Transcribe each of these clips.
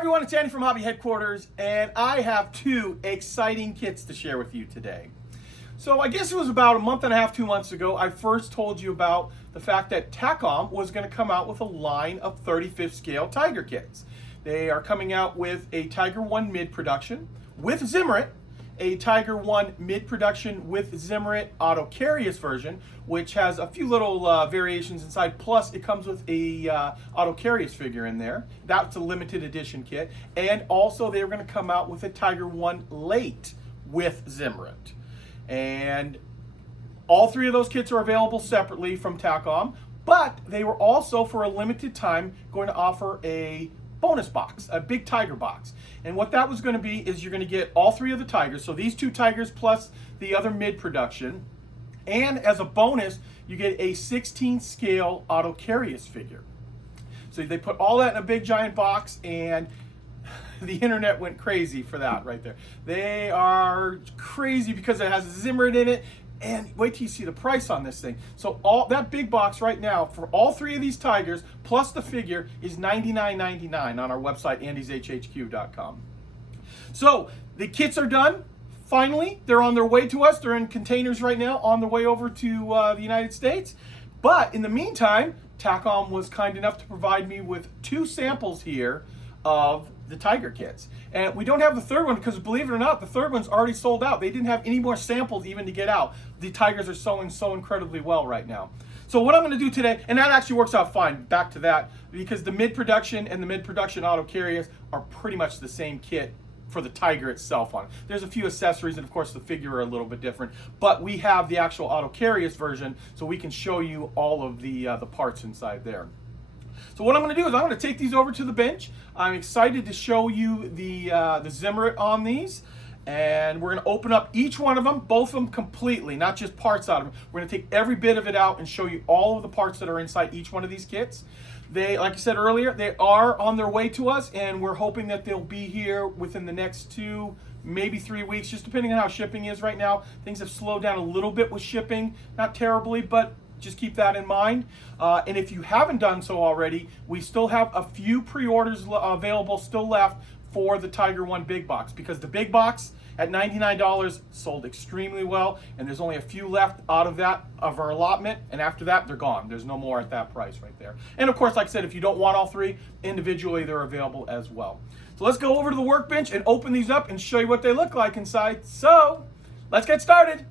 everyone, it's Andy from Hobby Headquarters, and I have two exciting kits to share with you today. So I guess it was about a month and a half, 2 months ago, I first told you about the fact that Takom was going to come out with a line of 35th scale Tiger kits. They are coming out with a Tiger 1 mid-production with Zimmerite, a Tiger 1 mid-production with Zimmerite Otto Carius version, which has a few little variations inside, plus it comes with a Otto Carius figure in there. That's a limited edition kit. And also they were going to come out with a Tiger 1 late with Zimmerite. And all three of those kits are available separately from Takom, but they were also, for a limited time, going to offer a bonus box, a big Tiger box. And what that was going to be is you're going to get all three of the Tigers, so these two Tigers plus the other mid-production, and as a bonus, you get a 16 scale Otto Carius figure. So they put all that in a big giant box, and the internet went crazy for that right there. They are crazy because it has Zimmerite in it. And wait till you see the price on this thing. So all that big box right now for all three of these Tigers plus the figure is $99.99 on our website, andyshhq.com. So the kits are done. Finally, they're on their way to us. They're in containers right now on their way over to the United States. But in the meantime, Takom was kind enough to provide me with 2 samples here of the Tiger kits. And we don't have the third one because, believe it or not, the third one's already sold out. They didn't have any more samples even to get out. The Tigers are selling so incredibly well right now. So what I'm going to do today, and that actually works out fine, back to that, because the mid-production and the mid-production Otto Carius are pretty much the same kit for the Tiger itself on it. There's a few accessories, and of course the figure are a little bit different, but we have the actual Otto Carius version, so we can show you all of the parts inside there. So what I'm going to do is I'm going to take these over to the bench. I'm excited to show you the Zimmerite on these. And we're going to open up each one of them, both of them completely, not just parts out of them. We're going to take every bit of it out and show you all of the parts that are inside each one of these kits. They, like I said earlier, they are on their way to us, and we're hoping that they'll be here within the next 2, maybe 3 weeks, just depending on how shipping is right now. Things have slowed down a little bit with shipping, not terribly, but just keep that in mind. And if you haven't done so already, we still have a few pre-orders available still left for the Tiger 1 big box, because the big box at $99 sold extremely well, and there's only a few left out of that of our allotment, and after that they're gone. There's no more at that price right there. And of course, like I said, if you don't want all three individually, they're available as well. So let's go over to the workbench and open these up and show you what they look like inside. So let's get started.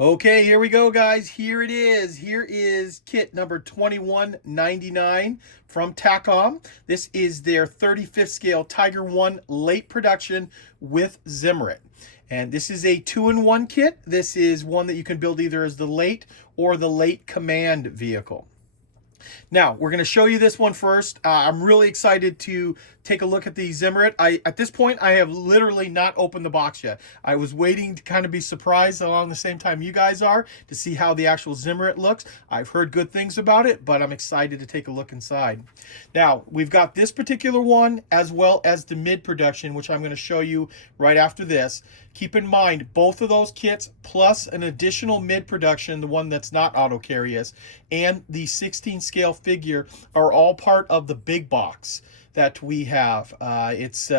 Okay, here we go, guys. Here it is. Here is kit number 2199 from Takom. This is their 35th scale Tiger 1 late production with Zimmerite. And this is a 2-in-1 kit. This is one that you can build either as the late or the late command vehicle. Now, we're going to show you this one first. I'm really excited to take a look at the Zimmerite. At this point, I have literally not opened the box yet. I was waiting to kind of be surprised along the same time you guys are to see how the actual Zimmerite looks. I've heard good things about it, but I'm excited to take a look inside. Now, we've got this particular one as well as the mid-production, which I'm going to show you right after this. Keep in mind, both of those kits plus an additional mid-production, the one that's not Otto Carius, and the 16 scale figure are all part of the big box that we have. It's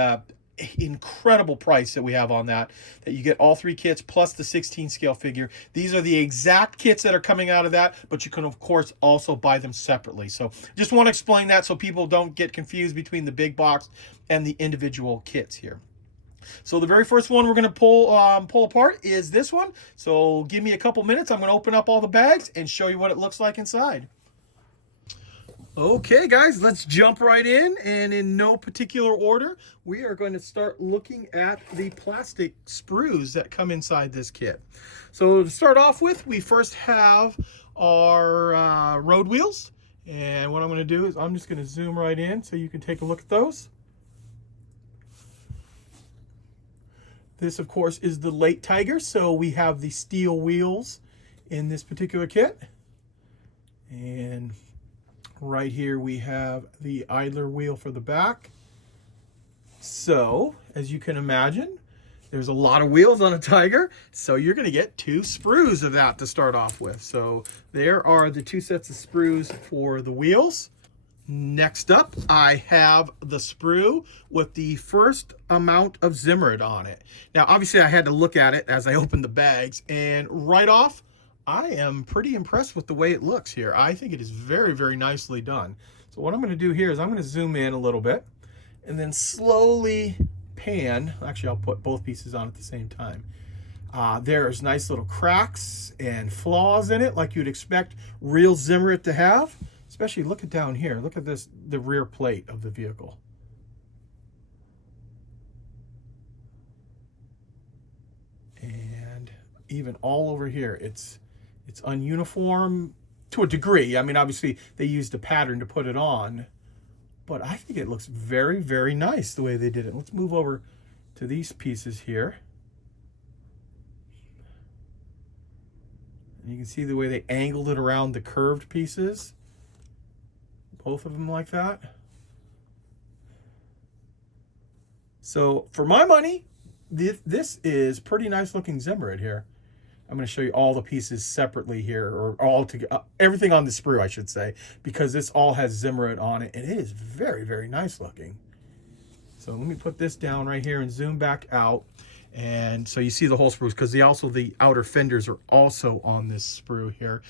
incredible price that we have on that you get all 3 kits plus the 16 scale figure. These are the exact kits that are coming out of that, but you can of course also buy them separately. So just want to explain that so people don't get confused between the big box and the individual kits here. So the very first one we're going to pull apart is this one. So give me a couple minutes. I'm going to open up all the bags and show you what it looks like inside. Okay, guys, let's jump right in, and in no particular order, we are going to start looking at the plastic sprues that come inside this kit. So to start off with, we first have our road wheels, and what I'm going to do is I'm just going to zoom right in so you can take a look at those. This, of course, is the late Tiger, so we have the steel wheels in this particular kit. And right here we have the idler wheel for the back. So, as you can imagine, there's a lot of wheels on a Tiger, so you're going to get 2 sprues of that to start off with. So there are the 2 sets of sprues for the wheels. Next up, I have the sprue with the first amount of Zimmerite on it. Now, obviously, I had to look at it as I opened the bags, and right off, I am pretty impressed with the way it looks here. I think it is very, very nicely done. So what I'm going to do here is I'm going to zoom in a little bit and then slowly pan. Actually, I'll put both pieces on at the same time. There's nice little cracks and flaws in it like you'd expect real Zimmerite to have. Especially look at down here. Look at this, the rear plate of the vehicle. And even all over here, it's ununiform to a degree. I mean, obviously they used a pattern to put it on, but I think it looks very, very nice the way they did it. Let's move over to these pieces here. And you can see the way they angled it around the curved pieces. Both of them like that. So for my money, this is pretty nice looking Zimmerite here. I'm going to show you all the pieces separately here, or all together, everything on the sprue, I should say, because this all has Zimmerite on it, and it is very, very nice looking. So let me put this down right here and zoom back out. And so you see the whole sprues, because the outer fenders are also on this sprue here.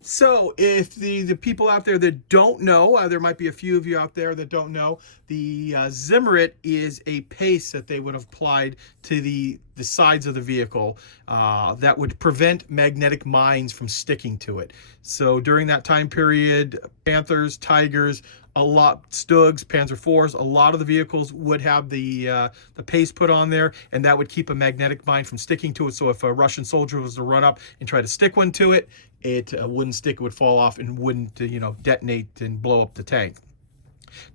So if the people out there that don't know, there might be a few of you out there that don't know, the Zimmerite is a paste that they would have applied to the sides of the vehicle that would prevent magnetic mines from sticking to it. So during that time period, Panthers, Tigers, Stugs, Panzer IVs, a lot of the vehicles would have the paste put on there, and that would keep a magnetic mine from sticking to it. So if a Russian soldier was to run up and try to stick one to it, it wouldn't stick, it would fall off and wouldn't detonate and blow up the tank.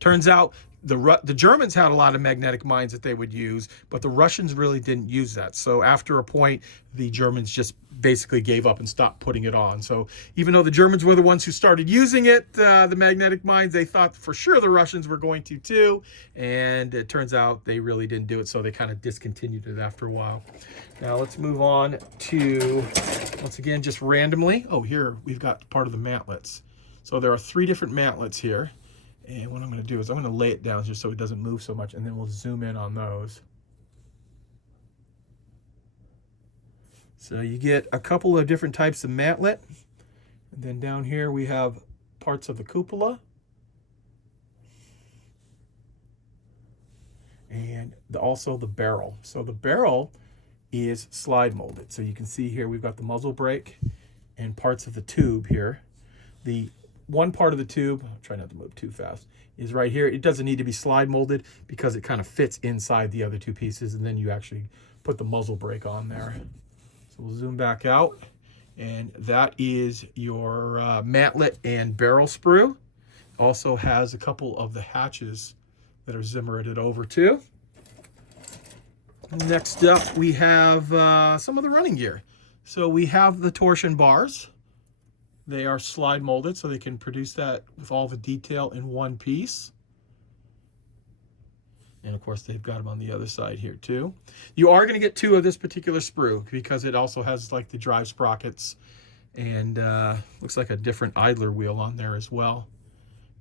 Turns out the Germans had a lot of magnetic mines that they would use, but the Russians really didn't use that. So after a point, the Germans just basically gave up and stopped putting it on. So even though the Germans were the ones who started using it, the magnetic mines, they thought for sure the Russians were going to too. And it turns out they really didn't do it. So they kind of discontinued it after a while. Now let's move on to, once again, just randomly. Oh, here we've got part of the mantlets. So there are 3 different mantlets here. And what I'm going to do is I'm going to lay it down just so it doesn't move so much, and then we'll zoom in on those. So you get a couple of different types of mantlet. And then down here we have parts of the cupola. And also the barrel. So the barrel is slide molded. So you can see here we've got the muzzle brake and parts of the tube here. The one part of the tube, I'll try not to move too fast, is right here. It doesn't need to be slide molded because it kind of fits inside the other 2 pieces, and then you actually put the muzzle brake on there. So we'll zoom back out, and that is your mantlet and barrel sprue. Also has a couple of the hatches that are Zimmerited over too. Next up, we have some of the running gear. So we have the torsion bars. They are slide molded, so they can produce that with all the detail in one piece. And of course, they've got them on the other side here too. You are going to get 2 of this particular sprue because it also has like the drive sprockets, and looks like a different idler wheel on there as well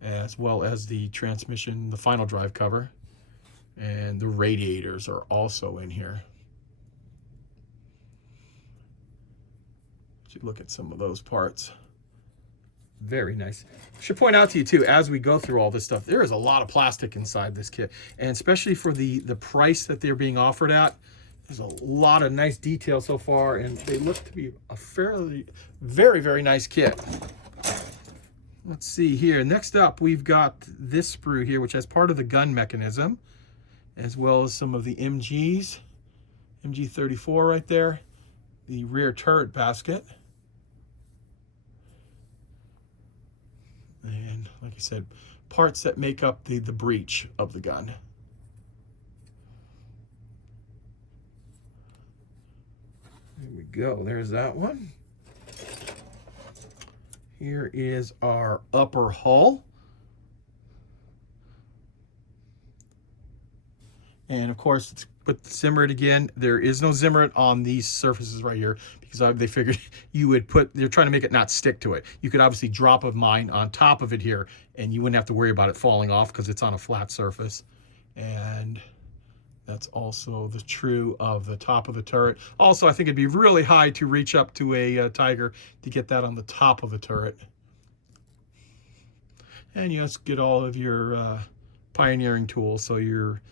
as the transmission, the final drive cover, and the radiators are also in here. You look at some of those parts. Very nice. I should point out to you too, as we go through all this stuff, there is a lot of plastic inside this kit, and especially for the price that they're being offered at, there's a lot of nice detail so far, and they look to be a very, very nice kit. Let's see here. Next up, we've got this sprue here, which has part of the gun mechanism, as well as some of the MGs, MG34 right there, the rear turret basket. And like I said, parts that make up the breech of the gun. There we go. There's that one. Here is our upper hull. And of course, with Zimmerite again, there is no Zimmerite on these surfaces right here because they figured you would they're trying to make it not stick to it. You could obviously drop a mine on top of it here and you wouldn't have to worry about it falling off because it's on a flat surface. And that's also the true of the top of the turret. Also, I think it'd be really high to reach up to a Tiger to get that on the top of the turret. And you just get all of your pioneering tools. So your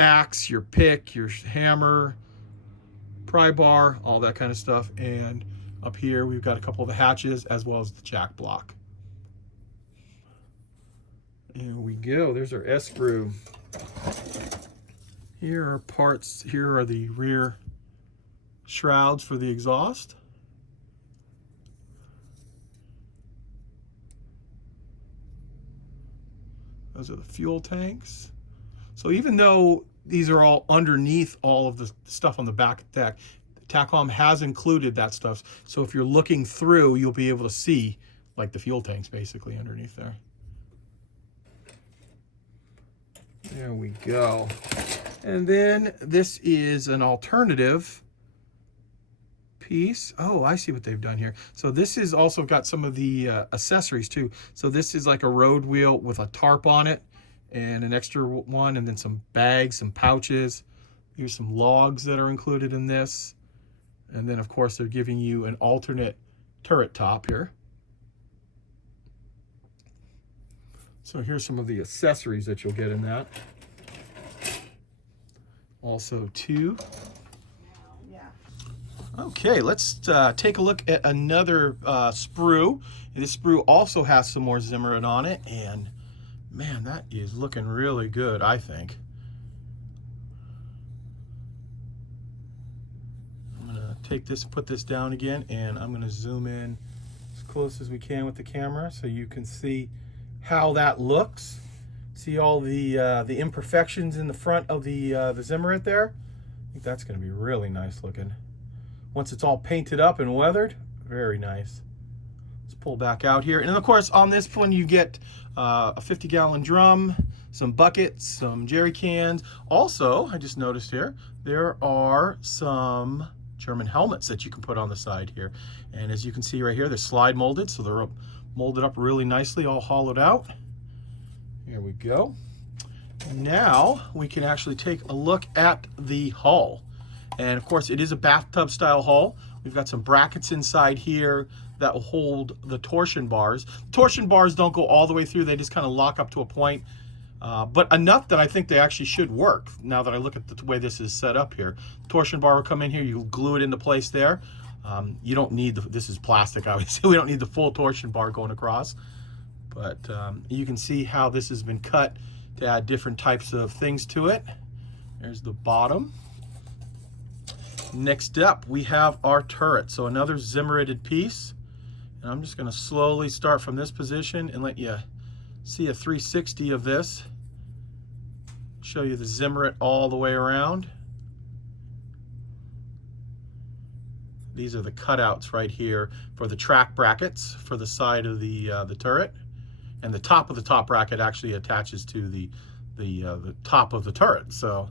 axe, your pick, your hammer, pry bar, all that kind of stuff. And up here, we've got a couple of the hatches as well as the jack block. There we go. There's our S screw. Here are parts. Here are the rear shrouds for the exhaust. Those are the fuel tanks. So even though these are all underneath all of the stuff on the back deck, Takom has included that stuff. So if you're looking through, you'll be able to see like the fuel tanks basically underneath there. There we go. And then this is an alternative piece. Oh, I see what they've done here. So this is also got some of the accessories too. So this is like a road wheel with a tarp on it and an extra one, and then some bags, some pouches. Here's some logs that are included in this. And then of course they're giving you an alternate turret top here. So here's some of the accessories that you'll get in that. Also two. Okay, let's take a look at another sprue. And this sprue also has some more Zimmerite on it, and man, that is looking really good, I think. I'm gonna take this, put this down again, and I'm gonna zoom in as close as we can with the camera so you can see how that looks. See all the imperfections in the front of the Zimmerite there? I think that's gonna be really nice looking. Once it's all painted up and weathered, very nice. Let's pull back out here. And then of course on this one you get a 50-gallon drum, some buckets, some jerry cans. Also, I just noticed here, there are some German helmets that you can put on the side here. And as you can see right here, they're slide molded, so they're molded up really nicely, all hollowed out. Here we go. Now we can actually take a look at the hull. And of course it is a bathtub style hull. We've got some brackets inside here that will hold the torsion bars. Torsion bars don't go all the way through, they just kind of lock up to a point. But enough that I think they actually should work now that I look at the way this is set up here. The torsion bar will come in here, you glue it into place there. You don't need, this is plastic obviously, we don't need the full torsion bar going across. But you can see how this has been cut to add different types of things to it. There's the bottom. Next up, we have our turret. So another Zimmerited piece. And I'm just going to slowly start from this position and let you see a 360 of this. Show you the Zimmerite all the way around. These are the cutouts right here for the track brackets for the side of the turret. And the top of the top bracket actually attaches to the top of the turret. So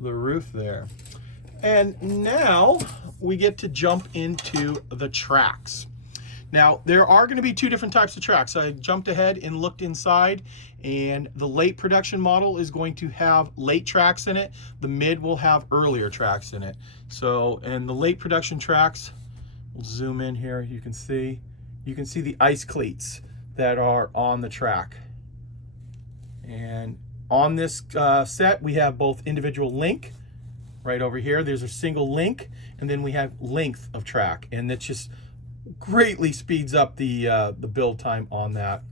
the roof there. And now we get to jump into the tracks. Now there are going to be two different types of tracks. I jumped ahead and looked inside, and the late production model is going to have late tracks in it. The mid will have earlier tracks in it. So, and the late production tracks, we'll zoom in here, you can see the ice cleats that are on the track. And on this set, we have both individual link right over here. There's a single link, and then we have length of track, and that just greatly speeds up the build time on that.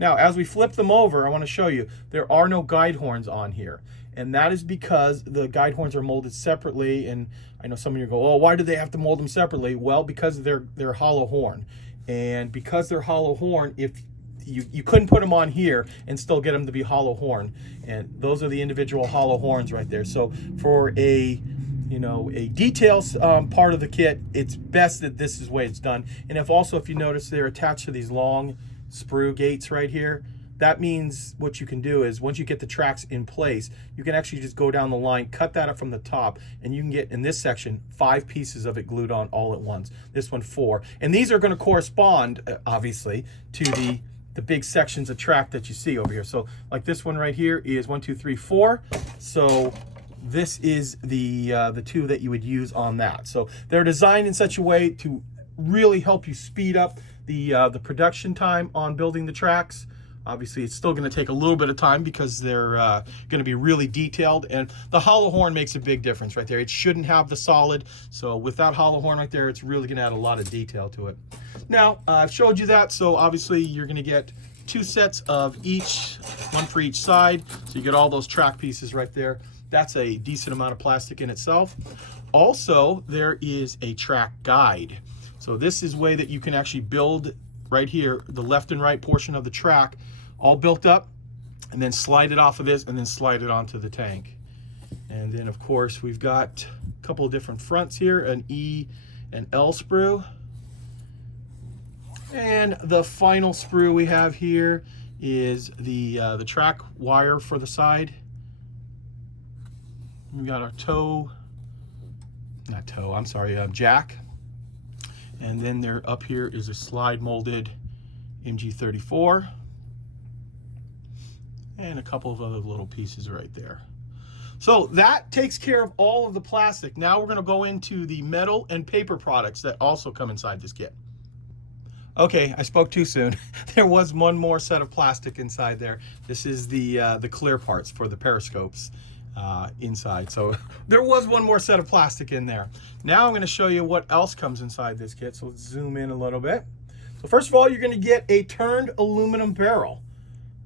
Now, as we flip them over, I want to show you there are no guide horns on here, and that is because the guide horns are molded separately. And I know some of you go, "Oh, why do they have to mold them separately?" Well, because they're hollow horn, and because they're hollow horn, if you couldn't put them on here and still get them to be hollow horn. And those are the individual hollow horns right there. So for a details part of the kit, it's best that this is the way it's done. And if you notice, they're attached to these long sprue gates right here. that means what you can do is once you get the tracks in place, you can actually just go down the line, cut that up from the top, and you can get, in this section, 5 pieces of it glued on all at once. This one 4. And these are going to correspond, obviously, to the big sections of track that you see over here. So like this one right here is 1, 2, 3, 4. So this is the 2 that you would use on that. So they're designed in such a way to really help you speed up the production time on building the tracks. Obviously, it's still going to take a little bit of time because they're going to be really detailed, and the hollow horn makes a big difference right there. It shouldn't have the solid, so with that hollow horn right there, it's really going to add a lot of detail to it. Now, I've showed you that, so obviously you're going to get 2 sets of each, 1 for each side, so you get all those track pieces right there. That's a decent amount of plastic in itself. Also, there is a track guide. So this is a way that you can actually build right here, the left and right portion of the track, all built up, and then slide it off of this and then slide it onto the tank. And then of course we've got a couple of different fronts here, an E and L sprue. And the final sprue we have here is the track wire for the side. We got our jack. And then there up here is a slide molded MG34 and a couple of other little pieces right there. So that takes care of all of the plastic. Now we're going to go into the metal and paper products that also come inside this kit. Okay, I spoke too soon. There was one more set of plastic inside there. This is the clear parts for the periscopes inside. So there was one more set of plastic in there. Now I'm going to show you what else comes inside this kit. So let's zoom in a little bit. So first of all, you're going to get a turned aluminum barrel.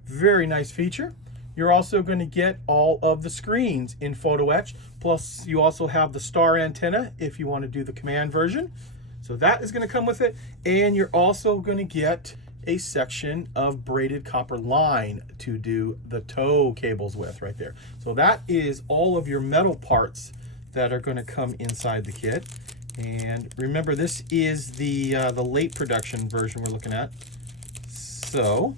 Very nice feature. You're also going to get all of the screens in photo etch. Plus you also have the star antenna if you want to do the command version. So that is going to come with it. And you're also going to get a section of braided copper line to do the tow cables with right there. So that is all of your metal parts that are going to come inside the kit. And remember, this is the late production version we're looking at. So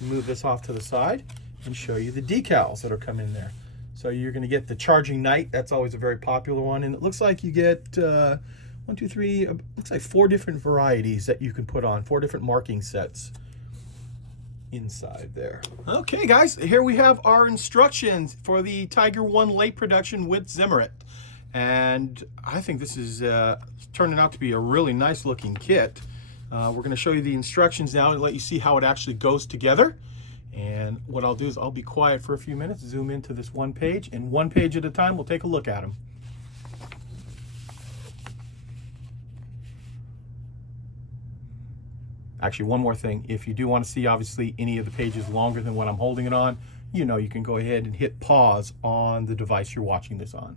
move this off to the side and show you the decals that are coming in there. So you're going to get the charging knight. That's always a very popular one, and it looks like you get 1, 2, 3, looks like 4 different varieties that you can put on, 4 different marking sets inside there. Okay guys, here we have our instructions for the Tiger 1 late production with Zimmerite. And I think this is turning out to be a really nice looking kit. We're going to show you the instructions now and let you see how it actually goes together. And what I'll do is I'll be quiet for a few minutes, zoom into this one page, and one page at a time we'll take a look at them. Actually, one more thing. If you do want to see, obviously, any of the pages longer than what I'm holding it on, you know, you can go ahead and hit pause on the device you're watching this on.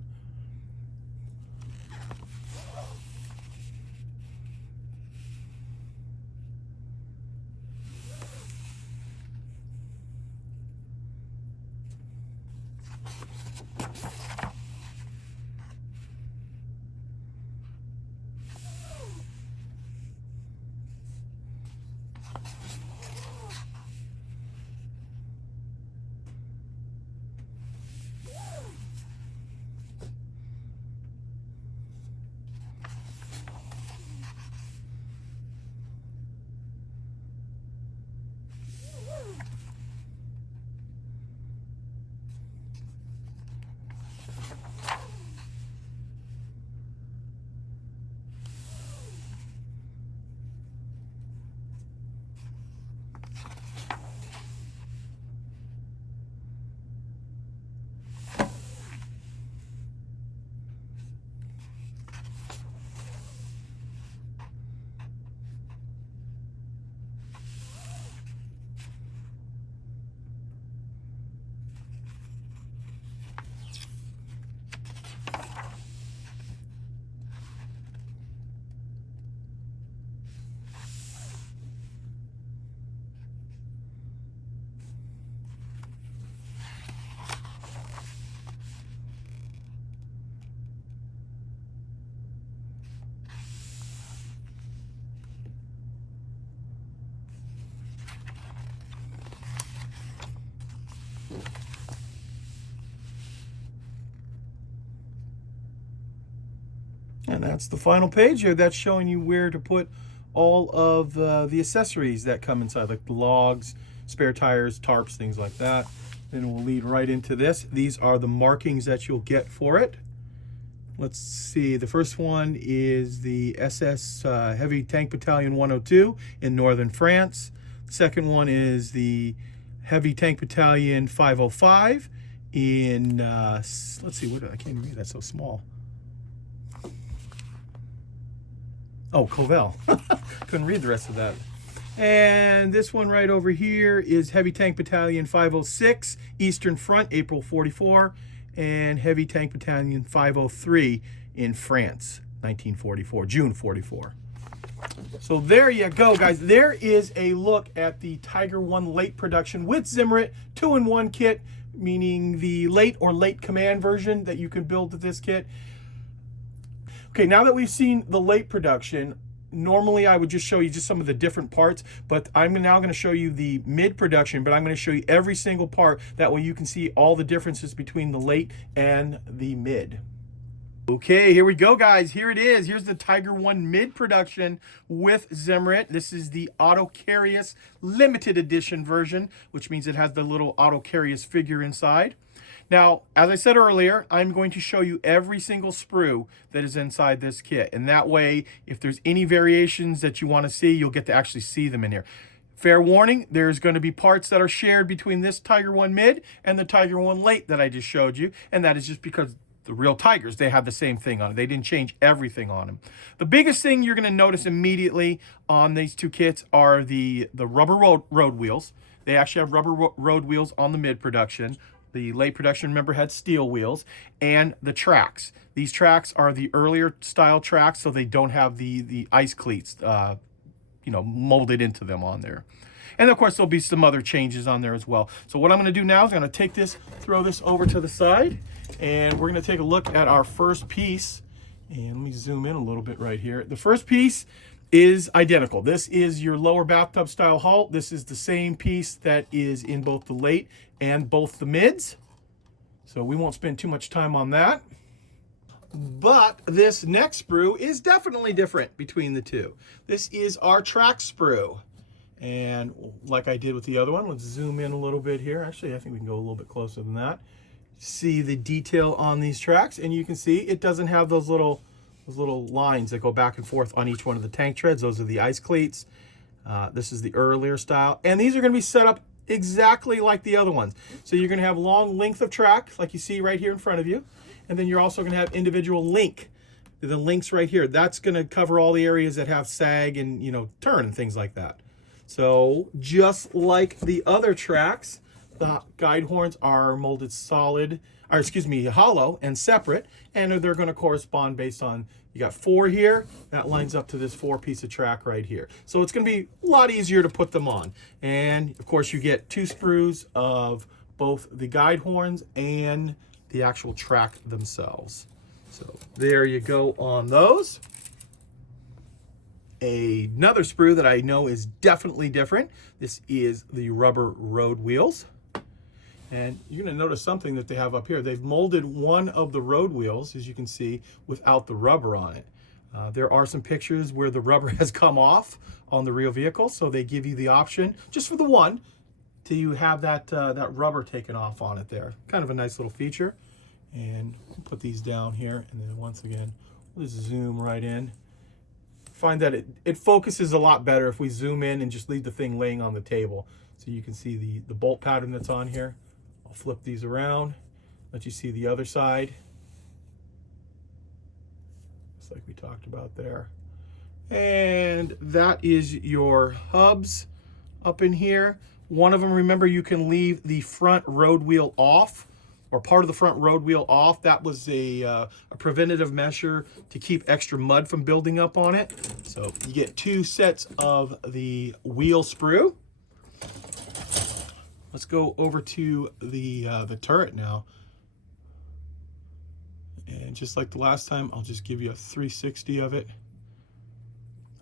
And that's the final page here. That's showing you where to put all of the accessories that come inside, like the logs, spare tires, tarps, things like that. Then we'll lead right into this. These are the markings that you'll get for it. Let's see, the first one is the SS Heavy Tank Battalion 102 in northern France. The second one is the Heavy Tank Battalion 505 in, let's see, I can't read, that's so small. Oh, Covell. Couldn't read the rest of that. And this one right over here is Heavy Tank Battalion 506, Eastern Front, April 44, and Heavy Tank Battalion 503 in France, 1944, June 44. So there you go, guys. There is a look at the Tiger 1 late production with Zimmerite 2-in-1 kit, meaning the late or late command version that you can build with this kit. Okay, now that we've seen the late production, normally I would just show you just some of the different parts, but I'm now going to show you the mid production, but I'm going to show you every single part. That way you can see all the differences between the late and the mid. Okay, here we go, guys. Here it is. Here's the Tiger 1 mid production with Zimmerite. This is the Otto Carius limited edition version, which means it has the little Otto Carius figure inside. Now, as I said earlier, I'm going to show you every single sprue that is inside this kit. And that way, if there's any variations that you want to see, you'll get to actually see them in here. Fair warning, there's going to be parts that are shared between this Tiger 1 mid and the Tiger 1 late that I just showed you. And that is just because the real Tigers, they have the same thing on it. They didn't change everything on them. The biggest thing you're going to notice immediately on these two kits are the rubber road wheels. They actually have rubber road wheels on the mid production. The late production, remember, had steel wheels. And the tracks. These tracks are the earlier style tracks, so they don't have the ice cleats, molded into them on there. And of course, there'll be some other changes on there as well. So what I'm going to do now is I'm going to take this, throw this over to the side, and we're going to take a look at our first piece. And let me zoom in a little bit right here. The first piece is identical. This is your lower bathtub style hull. This is the same piece that is in both the late and both the mids. So we won't spend too much time on that. But this next sprue is definitely different between the two. This is our track sprue. And like I did with the other one, let's zoom in a little bit here. Actually, I think we can go a little bit closer than that. See the detail on these tracks, and you can see it doesn't have those little lines that go back and forth on each one of the tank treads. Those are the ice cleats. This is the earlier style. And these are going to be set up exactly like the other ones. So you're going to have long length of track, like you see right here in front of you. And then you're also going to have individual link. The links right here, that's going to cover all the areas that have sag and, turn and things like that. So just like the other tracks, the guide horns are molded hollow and separate, and they're going to correspond based on, you got 4 here, that lines up to this 4-piece of track right here. So it's going to be a lot easier to put them on. And of course you get 2 sprues of both the guide horns and the actual track themselves. So there you go on those. Another sprue that I know is definitely different. This is the rubber road wheels. And you're going to notice something that they have up here. They've molded one of the road wheels, as you can see, without the rubber on it. There are some pictures where the rubber has come off on the real vehicle, so they give you the option, just for the one, to have that rubber taken off on it there. Kind of a nice little feature. And we'll put these down here, and then once again, we'll just zoom right in. Find that it focuses a lot better if we zoom in and just leave the thing laying on the table. So you can see the bolt pattern that's on here. I'll flip these around, let you see the other side. Just like we talked about there. And that is your hubs up in here. One of them, remember, you can leave the front road wheel off, or part of the front road wheel off. That was a preventative measure to keep extra mud from building up on it. So you get 2 sets of the wheel sprue. Let's go over to the turret now. And just like the last time, I'll just give you a 360 of it.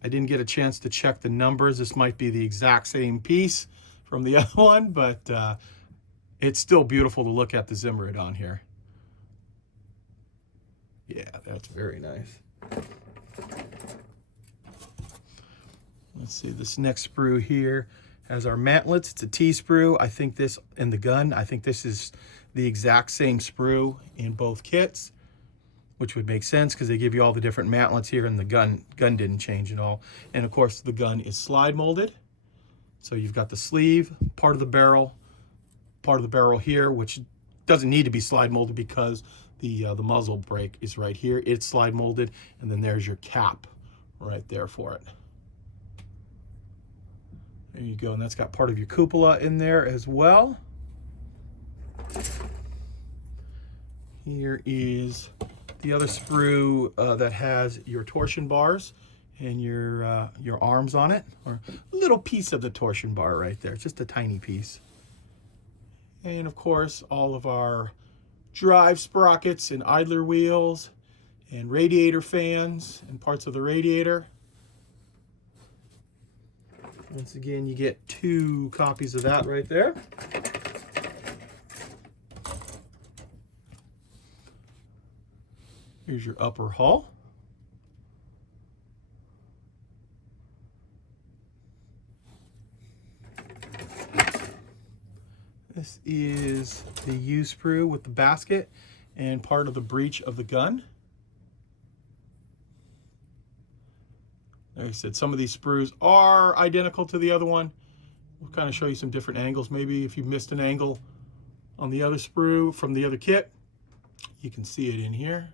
I didn't get a chance to check the numbers. This might be the exact same piece from the other one, but it's still beautiful to look at the Zimmerite on here. Yeah, that's very nice. Let's see, this next sprue here has our mantlets. It's a T sprue. I think this, and the gun, I think this is the exact same sprue in both kits, which would make sense because they give you all the different mantlets here, and the gun didn't change at all. And of course, the gun is slide molded. So you've got the sleeve, part of the barrel here, which doesn't need to be slide molded because the muzzle brake is right here. It's slide molded, and then there's your cap right there for it. There you go, and that's got part of your cupola in there as well. Here is the other sprue that has your torsion bars and your arms on it, or a little piece of the torsion bar right there, just a tiny piece. And of course, all of our drive sprockets and idler wheels and radiator fans and parts of the radiator. Once again, you get 2 copies of that right there. Here's your upper hull. This is the U sprue with the basket and part of the breech of the gun. Like I said, some of these sprues are identical to the other one. We'll kind of show you some different angles. Maybe if you missed an angle on the other sprue from the other kit, you can see it in here.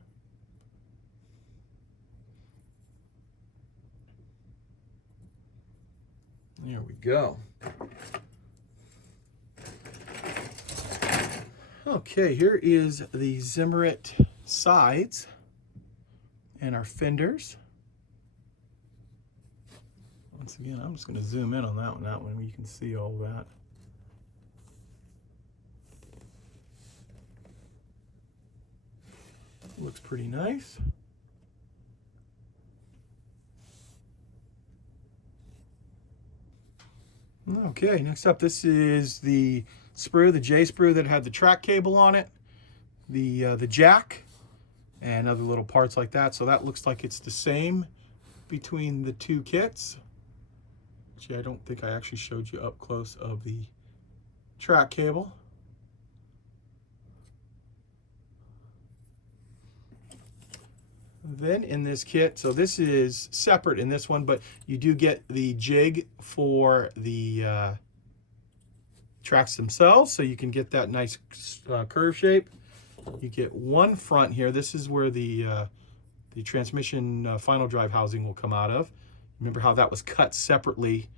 There we go. Okay, here is the Zimmerite sides and our fenders. Once again, I'm just going to zoom in on that one. That one, you can see all that. Looks pretty nice. Okay, next up, this is the sprue, the J sprue that had the track cable on it, the jack, and other little parts like that. So that looks like it's the same between the 2 kits. Actually, I don't think I actually showed you up close of the track cable. Then in this kit, so this is separate in this one, but you do get the jig for the tracks themselves, so you can get that nice curve shape. You get one front here. This is where the transmission final drive housing will come out of. Remember how that was cut separately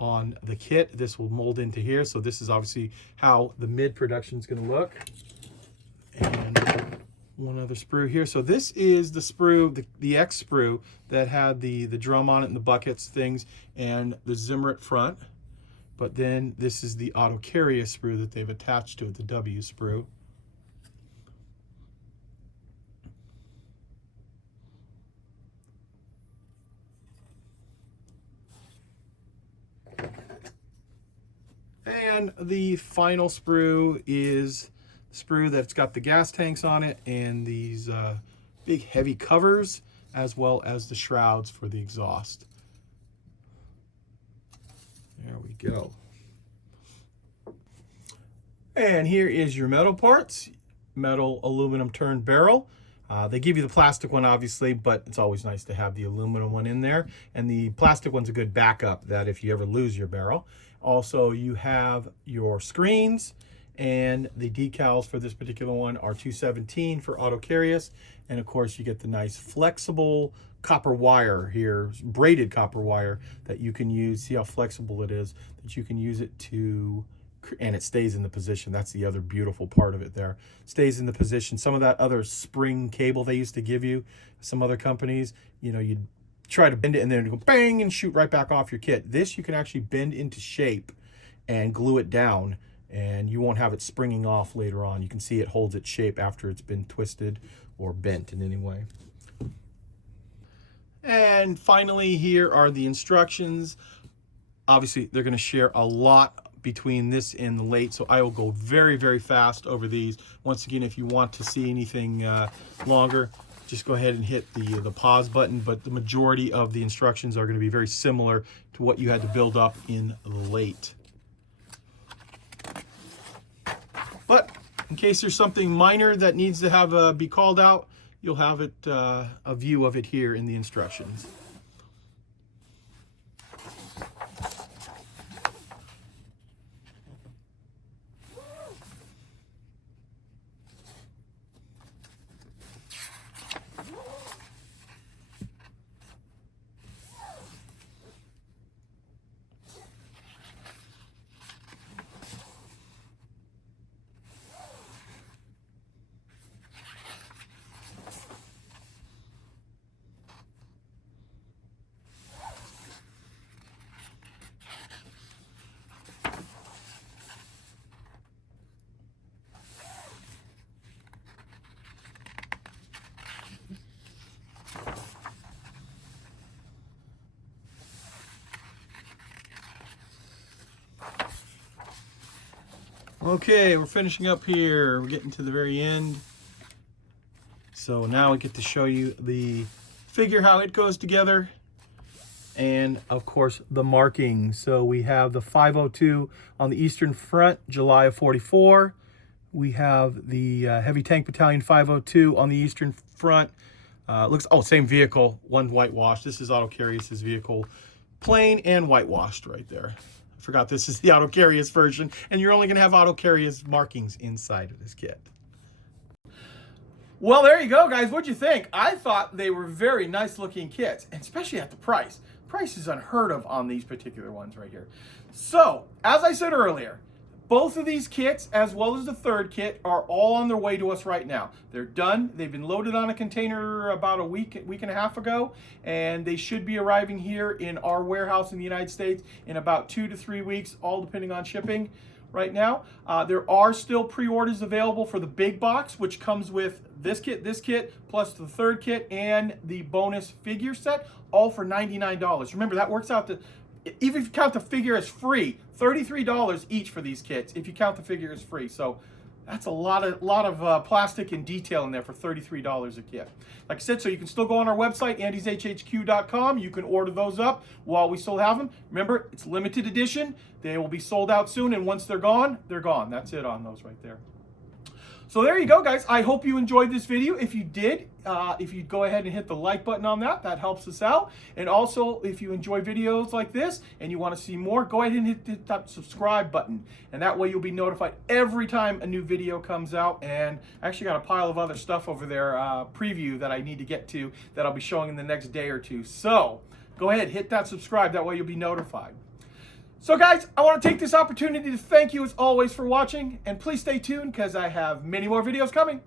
on the kit? This will mold into here, so this is obviously how the mid production is going to look. And one other sprue here. So this is the sprue, the X sprue that had the drum on it and the buckets things and the Zimmerite front. But then this is the Otto Carius sprue that they've attached to it, the W sprue. And the final sprue is the sprue that's got the gas tanks on it and these big heavy covers, as well as the shrouds for the exhaust. There we go. And here is your metal parts. Metal aluminum turned barrel. They give you the plastic one, obviously, but it's always nice to have the aluminum one in there. And the plastic one's a good backup that if you ever lose your barrel. Also, you have your screens, and the decals for this particular one are 217 for Otto Carius. And of course, you get the nice flexible copper wire here, braided copper wire that you can use. See how flexible it is, that you can use it to, and it stays in the position. That's the other beautiful part of it there. Stays in the position. Some of that other spring cable they used to give you, some other companies, you know, you'd try to bend it and then go bang and shoot right back off your kit. This you can actually bend into shape and glue it down, and you won't have it springing off later on. You can see it holds its shape after it's been twisted or bent in any way. And finally, here are the instructions. Obviously, they're going to share a lot between this and the late, so I will go very, very fast over these. Once again, if you want to see anything longer, just go ahead and hit the pause button, but the majority of the instructions are going to be very similar to what you had to build up in the late. But in case there's something minor that needs to have be called out, you'll have it a view of it here in the instructions. Okay, we're finishing up here. We're getting to the very end. So now we get to show you the figure, how it goes together, and of course the marking. So we have the 502 on the eastern front, July of '44. We have the Heavy Tank Battalion 502 on the eastern front. Same vehicle, one whitewashed. This is Otto Carius' vehicle, plain and whitewashed right there. I forgot this is the Otto Carius version, and you're only going to have Otto Carius markings inside of this kit. Well, there you go, guys. What'd you think? I thought they were very nice looking kits, and especially at the price. Price is unheard of on these particular ones right here. So, as I said earlier, both of these kits, as well as the third kit, are all on their way to us right now. They're done. They've been loaded on a container about a week and a half ago, and they should be arriving here in our warehouse in the United States in about 2 to 3 weeks, all depending on shipping right now. There are still pre-orders available for the big box, which comes with this kit, plus the third kit and the bonus figure set, all for $99. Remember, that works out to, even if you count the figure as free, $33 each for these kits if you count the figure as free. So that's a lot of plastic and detail in there for $33 a kit. Like I said, so you can still go on our website, andyshhq.com. You can order those up while we still have them. Remember, it's limited edition. They will be sold out soon, and once they're gone, they're gone. That's it on those right there. So there you go, guys. I hope you enjoyed this video. If you did, if you go ahead and hit the like button on that, that helps us out. And also, if you enjoy videos like this and you want to see more, go ahead and hit that subscribe button. And that way you'll be notified every time a new video comes out. And I actually got a pile of other stuff over there, preview that I need to get to that I'll be showing in the next day or two. So go ahead, hit that subscribe. That way you'll be notified. So guys, I want to take this opportunity to thank you as always for watching, and please stay tuned because I have many more videos coming.